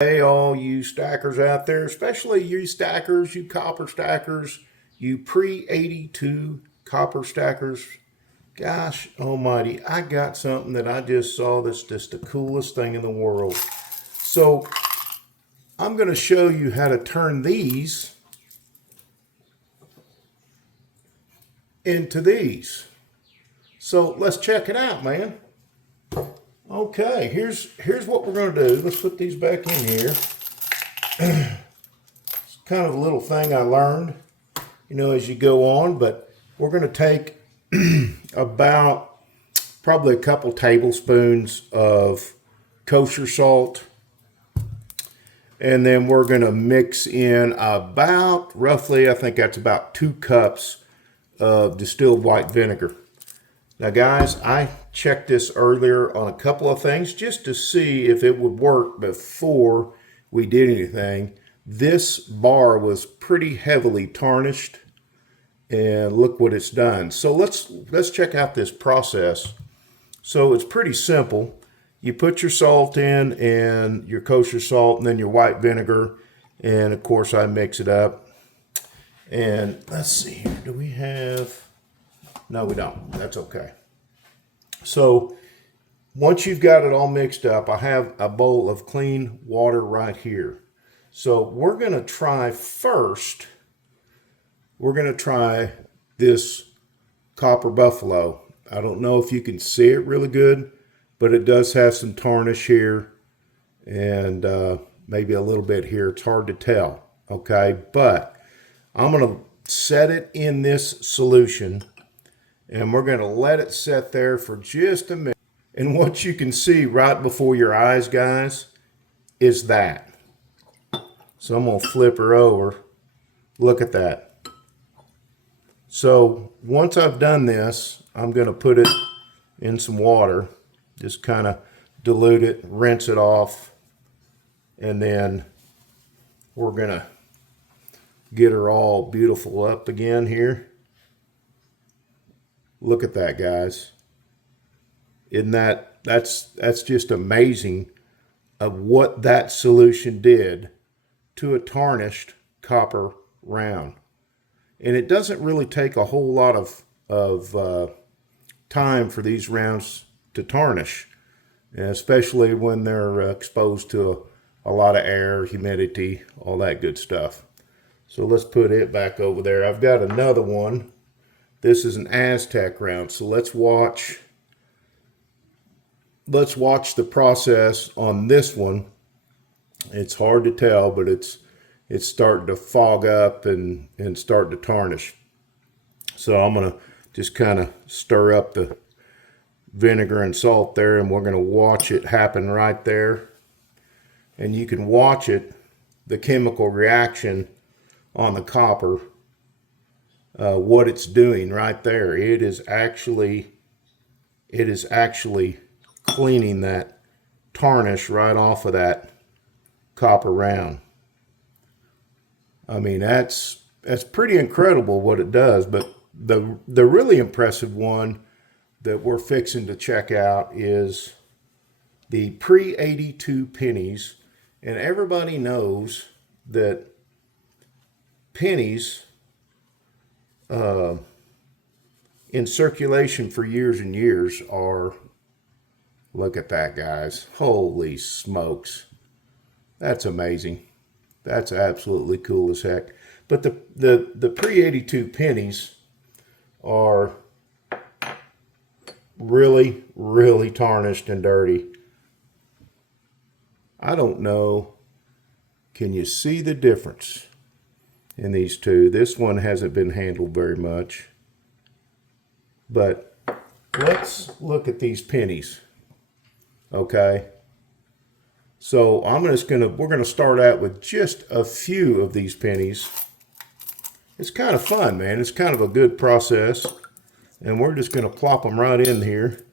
Hey, all you stackers out there, especially you stackers, you copper stackers, you pre-82 copper stackers. Gosh almighty, I got something that I just saw that's just the coolest thing in the world. So I'm going to show you how to turn these into these. So let's check it out, man. Okay, here's what we're going to do. Let's put these back in here. It's kind of a little thing I learned, as you go on, but we're going to take about probably a couple tablespoons of kosher salt, and then we're going to mix in about roughly, I think that's about 2 cups of distilled white vinegar. Now guys, I checked this earlier on a couple of things just to see if it would work before we did anything. This bar was pretty heavily tarnished, and look what it's done. So let's check out this process. So it's pretty simple. You put your salt in and your kosher salt and then your white vinegar, and of course I mix it up. And let's see here, do we have... No, we don't. That's okay. So once you've got it all mixed up, I have a bowl of clean water right here. So we're going to try first, we're going to try this copper buffalo. I don't know if you can see it really good, but it does have some tarnish here and maybe a little bit here. It's hard to tell, okay? But I'm going to set it in this solution, and we're going to let it sit there for just a minute. And what you can see right before your eyes, guys, is that. So I'm going to flip her over. Look at that. So once I've done this, I'm going to put it in some water. Just kind of dilute it, rinse it off. And then we're going to get her all beautiful up again here. Look at that, guys. Isn't that's just amazing of what that solution did to a tarnished copper round. And it doesn't really take a whole lot of time for these rounds to tarnish, especially when they're exposed to a lot of air, humidity, all that good stuff. So let's put it back over there. I've got another one. This is an Aztec round, so let's watch the process on this one. It's hard to tell, but it's starting to fog up and start to tarnish. So I'm going to just kind of stir up the vinegar and salt there, and we're going to watch it happen right there. And you can watch it, the chemical reaction on the copper. What it's doing right there. It is actually cleaning that tarnish right off of that copper round. I mean, that's pretty incredible what it does. But the really impressive one that we're fixing to check out is the pre-82 pennies. And everybody knows that pennies in circulation for years and years are, look at that, guys. Holy smokes. That's amazing. That's absolutely cool as heck. But the pre-82 pennies are really, really tarnished and dirty. I don't know. Can you see the difference in these two? This one hasn't been handled very much. But let's look at these pennies. Okay. So we're gonna start out with just a few of these pennies. It's kind of fun, man. It's kind of a good process. And we're just gonna plop them right in here.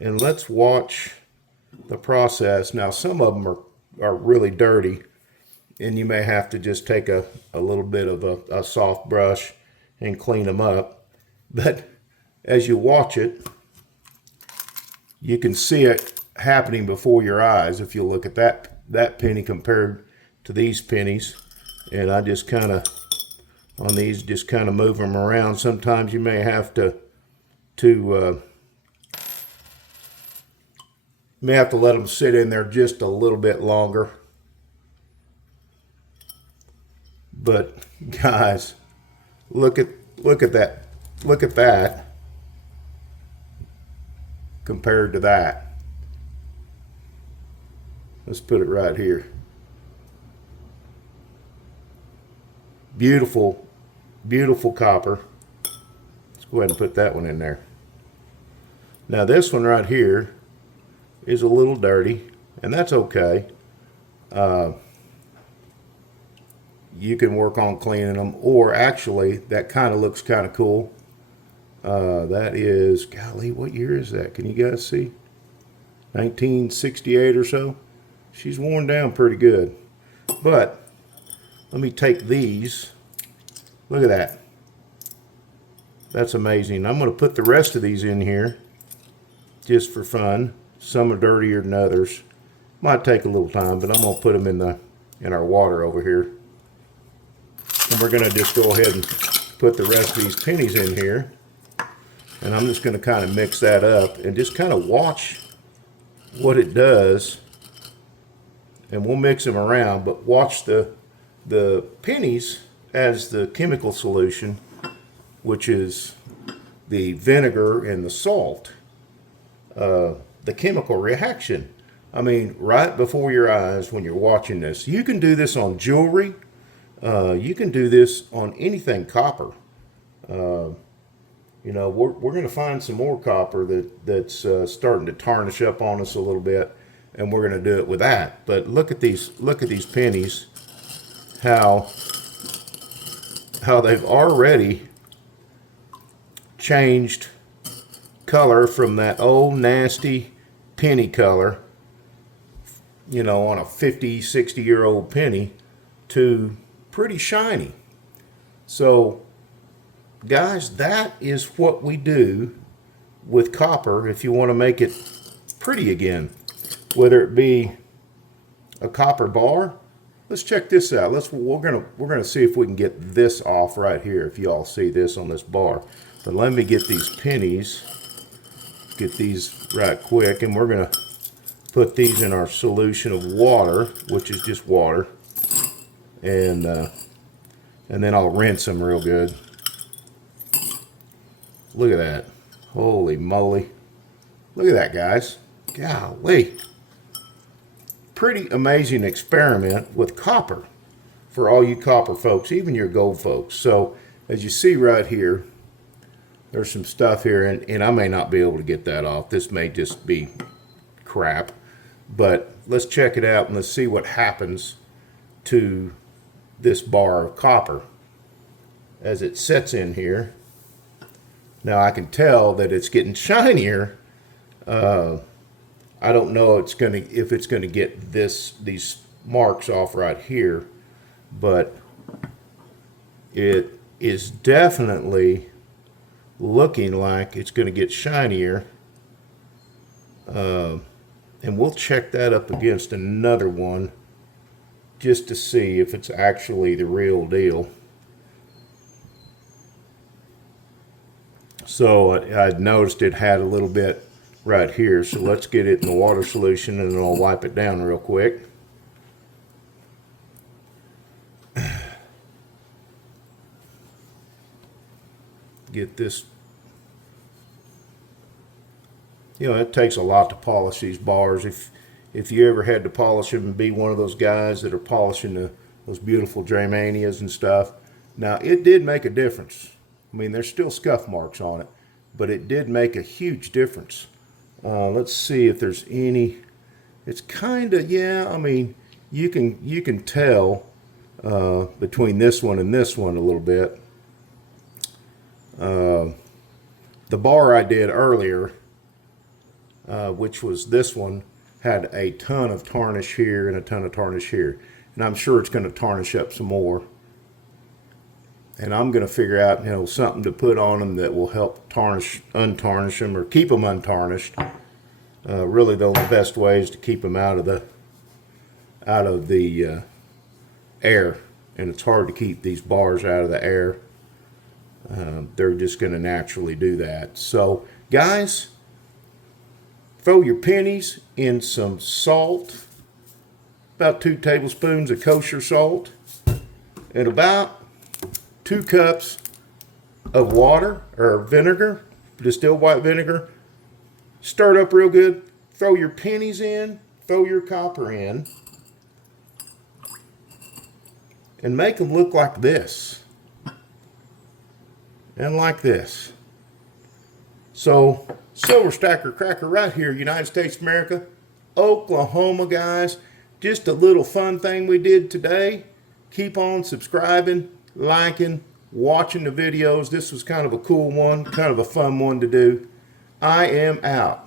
And let's watch the process. Now some of them are really dirty, and you may have to just take a little bit of a soft brush and clean them up. But as you watch it, you can see it happening before your eyes if you look at that that penny compared to these pennies. And I just kind of, on these, just kind of move them around. Sometimes you may have to let them sit in there just a little bit longer. But guys, look at that. Look at that compared to that. Let's put it right here. Beautiful, beautiful copper. Let's go ahead and put that one in there. Now this one right here is a little dirty, and that's okay. You can work on cleaning them, or actually that kind of looks kind of cool. That is, golly, what year is that? Can you guys see? 1968 or so. She's worn down pretty good. But let me take these. Look at that. That's amazing. I'm going to put the rest of these in here just for fun. Some are dirtier than others. Might take a little time, but I'm going to put them in our water over here. And we're going to just go ahead and put the rest of these pennies in here. And I'm just going to kind of mix that up and just kind of watch what it does. And we'll mix them around, but watch the pennies as the chemical solution, which is the vinegar and the salt, the chemical reaction. I mean, right before your eyes when you're watching this. You can do this on jewelry. You can do this on anything copper. You know, we're going to find some more copper that's starting to tarnish up on us a little bit, and we're going to do it with that. But look at these pennies, how they've already changed color from that old nasty penny color, you know, on a 50, 60-year-old penny, to pretty shiny. So guys, that is what we do with copper if you want to make it pretty again, whether it be a copper bar. Let's check this out. We're gonna see if we can get this off right here, if you all see this on this bar. But let me get these pennies, get these right quick, and we're gonna put these in our solution of water, which is just water, and then I'll rinse them real good. Look at that. Holy moly. Look at that, guys. Golly. Pretty amazing experiment with copper for all you copper folks, even your gold folks. So as you see right here, there's some stuff here, and I may not be able to get that off. This may just be crap. But let's check it out and let's see what happens to this bar of copper as it sets in here. Now I can tell that it's getting shinier. I don't know if it's gonna get these marks off right here, but it is definitely looking like it's gonna get shinier. And we'll check that up against another one just to see if it's actually the real deal. So I'd noticed it had a little bit right here, so let's get it in the water solution and then I'll wipe it down real quick. Get this. You know, it takes a lot to polish these bars. If you ever had to polish them and be one of those guys that are polishing those beautiful Germanias and stuff. Now, it did make a difference. I mean, there's still scuff marks on it, but it did make a huge difference. Let's see if there's any. It's kind of, yeah, I mean, you can tell between this one and this one a little bit. The bar I did earlier, which was this one, had a ton of tarnish here and a ton of tarnish here. And I'm sure it's going to tarnish up some more. And I'm going to figure out, you know, something to put on them that will help untarnish them or keep them untarnished. Really, the best way is to keep them out of out of the air, and it's hard to keep these bars out of the air. They're just going to naturally do that. So guys, throw your pennies in some salt, about 2 tablespoons of kosher salt, and about 2 cups of water or vinegar, distilled white vinegar. Stir it up real good. Throw your pennies in, throw your copper in, and make them look like this and like this. So, Silver Stacker Cracker right here, United States of America, Oklahoma, guys. Just a little fun thing we did today. Keep on subscribing, liking, watching the videos. This was kind of a cool one, kind of a fun one to do. I am out.